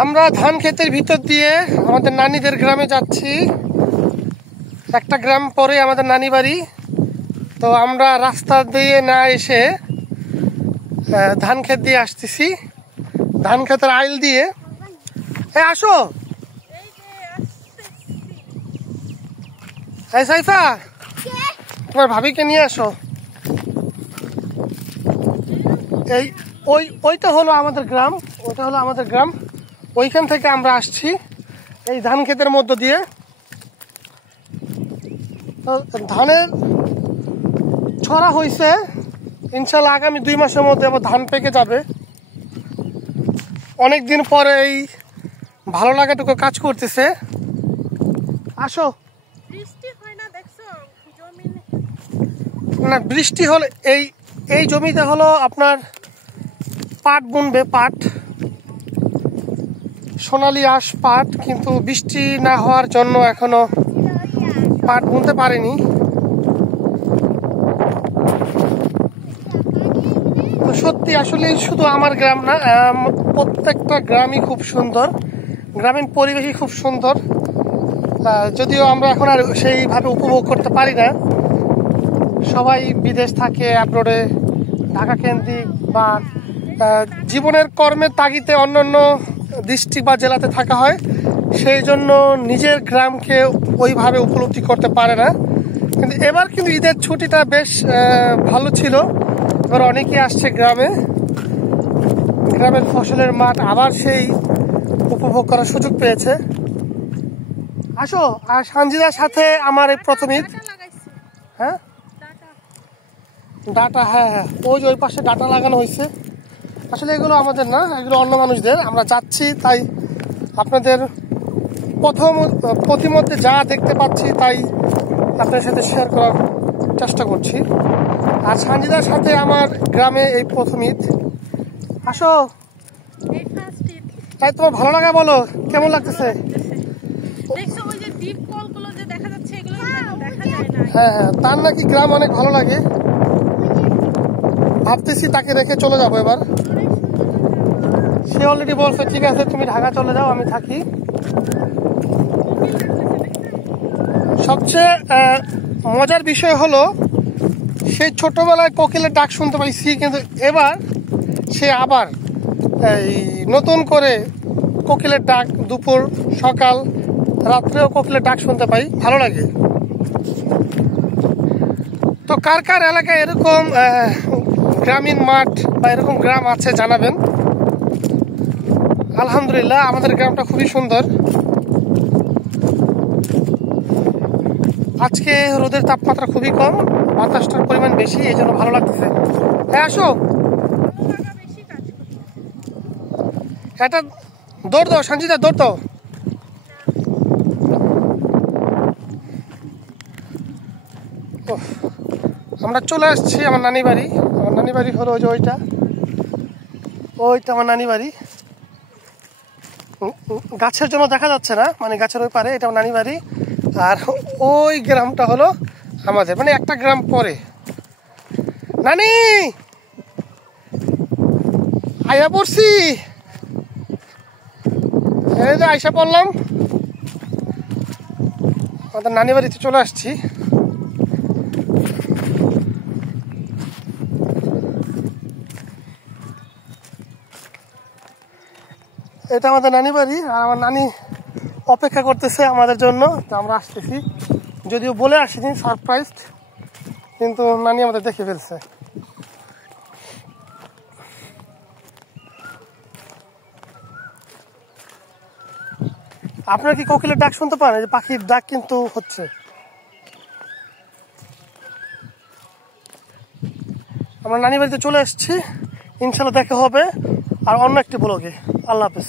আমরা ধান ক্ষেতের ভিতর দিয়ে আমাদের নানিদের গ্রামে যাচ্ছি। একটা গ্রাম পরে আমাদের নানি বাড়ি। তো আমরা রাস্তা দিয়ে না এসে ধান ক্ষেত দিয়ে আসতেছি, ধান ক্ষেতের আইল দিয়ে। আসো সাইফা, তোমার ভাবিকে নিয়ে আসো। ওইটা হলো আমাদের গ্রাম, ওইটা হলো আমাদের গ্রাম। ওইখান থেকে আমরা আসছি এই ধান ক্ষেতের মধ্য দিয়ে। ধানের ছড়া হয়েছে, ইনশাল্লাহ আগামী 2 মাসের মধ্যে আবার ধান পেকে যাবে। অনেকদিন পরে এই ভালো লাগাটুকু কাজ করতেছে। আসো। না, বৃষ্টি হলে এই জমিতে হলো আপনার পাট বুনবে, পাট সোনালী আঁশ পাট, কিন্তু বৃষ্টি না হওয়ার জন্য এখনো পাট বুনতে পারেনি। তো সত্যি আসলে শুধু আমার গ্রাম না, প্রত্যেকটা গ্রামই খুব সুন্দর, গ্রামীণ পরিবেশই খুব সুন্দর। যদিও আমরা এখন আর সেইভাবে উপভোগ করতে পারি না, সবাই বিদেশ থাকে, অ্যাব্রোডে, ঢাকা কেন্দ্রিক বা জীবনের কর্মের তাগিদে অন্যান্য ডিস্ট্রিক্ট বা জেলাতে থাকা হয়, সেই জন্য নিজের গ্রামকে ওইভাবে উপলব্ধি করতে পারে না। কিন্তু এবার কিন্তু ঈদের ছুটিটা বেশ ভালো ছিল। এবার অনেকেই আসছে গ্রামে, গ্রামের ফসলের মাঠ আবার সেই উপভোগ করার সুযোগ পেয়েছে। আসো। আর সানজিদার সাথে আমার এই প্রথম ঈদ। হ্যাঁ, ডাটা, হ্যাঁ হ্যাঁ, ওই পাশে ডাটা লাগানো হয়েছে। আসলে এগুলো আমাদের না, এগুলো অন্য মানুষদের। আমরা যাচ্ছি তাই আপনাদের প্রতিমধ্যে যা দেখতে পাচ্ছি তাই আপনাদের সাথে শেয়ার করার চেষ্টা করছি। আর সানজিদার সাথে আমার গ্রামে এই প্রথম ঈদ। আসো। তাই তোমার ভালো লাগা বলো, কেমন লাগতেছে? হ্যাঁ হ্যাঁ, তার নাকি গ্রাম অনেক ভালো লাগে। ভাবতেছি তাকে রেখে চলে যাবো এবার। সে অলরেডি বলছে ঠিক আছে তুমি ঢাকা চলে যাও, আমি থাকি। সবচেয়ে মজার বিষয় হলো সেই ছোটবেলায় কোকিলের ডাক শুনতে পাইছি, কিন্তু এবার সে আবার এই নতুন করে কোকিলের ডাক, দুপুর, সকাল, রাত্রেও কোকিলের ডাক শুনতে পাই, ভালো লাগে। তো কার কার এলাকায় এরকম গ্রামীণ মাঠ বা এরকম গ্রাম আছে জানাবেন। আলহামদুলিল্লাহ আমাদের গ্রামটা খুবই সুন্দর। আজকে রোদের তাপমাত্রা খুবই কম, বাতাসটার পরিমাণ বেশি, এই জন্য ভালো লাগতেছে। হ্যাঁ আসো। এটা দৌড় দাও সঞ্জিতা, দৌড় দাও। আমরা চলে আসছি আমার নানি বাড়ি। আমার নানি বাড়ি হলো যে ওইটা আমার নানি বাড়ি। গাছের জন্য দেখা যাচ্ছে না, মানে গাছের ওই পারে, এটা আমার নানি বাড়ি। আর ওই গ্রামটা হলো আমাদের, মানে একটা গ্রাম পরে। নানি আইয়া পড়ছি, এই যে আইসা পড়লাম, আমাদের নানি বাড়িতে চলে আসছি। এটা আমাদের নানি বাড়ি, আর আমার নানি অপেক্ষা করতেছে আমাদের জন্য। তো আমরা আসতেছি, যদিও বলে আসিনি, সারপ্রাইজ, কিন্তু নানি আমাদের দেখে ফেলছে। আপনারা কি কোকিলের ডাক শুনতে পান? এই যে পাখির ডাক কিন্তু হচ্ছে। আমরা নানি বাড়িতে চলে এসেছি, ইনশাল্লাহ দেখা হবে আর অন্য একটি ব্লগে। আল্লাহ হাফেজ।